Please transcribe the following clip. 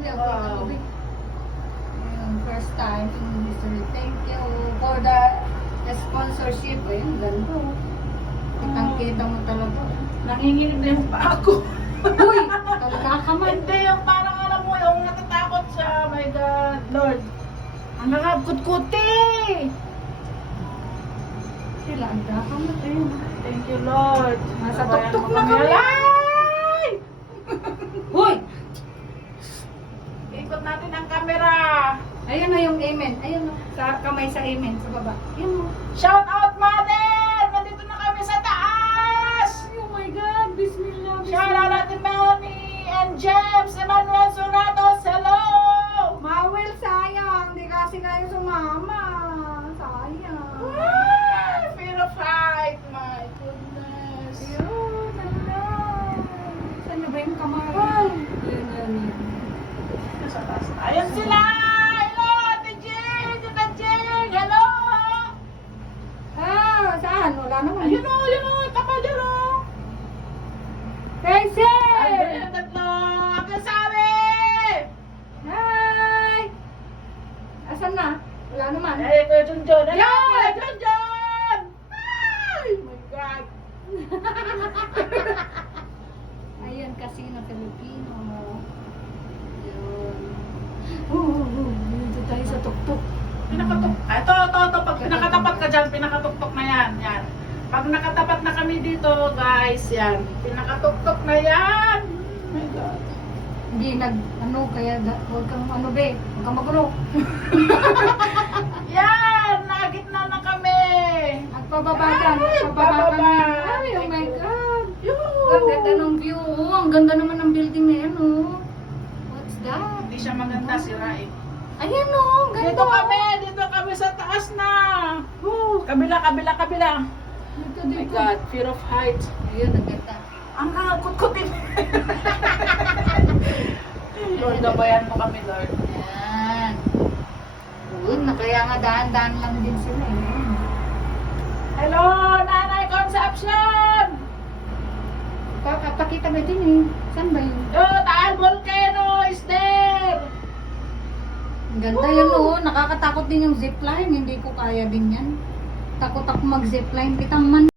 Wow. First time in history. Thank you for the sponsorship. Ayun, ganito. Kitang-kita mo talaga. Nanginginig na yung paa ko. Uy, talaga ka man. Hindi, yung parang alam mo, yung natatakot siya. My God, Lord. Ang nakakut-kuti. Sila, ang ka man. Thank you, Lord. Nasa Sabayan tuktok mo na kami. Ay! Hoy! Ikot natin ang camera. Ayun na yung amen. Ayun na. Sa kamay sa amen. Sa baba. Ayun mo. Shout out, Mother! Nandito na kami sa taas! Oh my God. Bismillah. Shout out natin Melanie and James, Emmanuel Sonatos. Hello! Mawel, sayang. Hindi kasi kayo sumama. Sayang. Ah, fear of height, my goodness. Ayun, hala. Saan na ba yung kamay? Ay. Ayun. Nasa taas na. Ayan sila! Hello, Ate Jing! Tita Jing! Hello! Ah, saan? Wala naman. Ayun o, ayun o! Tapa dyan o! Casey! Ayun ang tatlo! Ang kasabi! Hi! Asan na? Wala naman. Ay, Kuya Junjun! Hello, Yan! Kuya Junjun! Ay! My God! Ayan kasi na Filipino. Yun. Dito tayo sa tuktok. Pinakatok. Ito. Pag pinakatapat ka dyan, pinakatuktok na yan. Yan. Pag nakatapat na kami dito, guys, yan. Pinakatuktok na yan. Oh my God. Hindi kaya huwag kang be, huwag kang magulo. Yan! Nagitna na kami! Nagpababa dyan, nagpababa kami. Ay, oh my God. Yoo! Ang ganda ng view. Oh, ang ganda naman ng building na yan, oh. What's that? Hindi siya maganda, sira eh. Ayan, oh, ganda. Dito kami sa taas na. Woo! Kabila. Dito, Oh my God, fear of height. Ayun, ang ganda. Ang kakut-kutin. Lord, gabayan mo kami, Lord. Yan. Yun, kaya nga daan-daan lang din sila, eh. Hello, Nanay Conception! Pakita ba din, eh. Saan ba yun? Taal Volcano is there! Ang ganda yun, oh. Nakakatakot din yung zipline. Hindi ko kaya din yan. Takot ako mag-zipline. Kitang man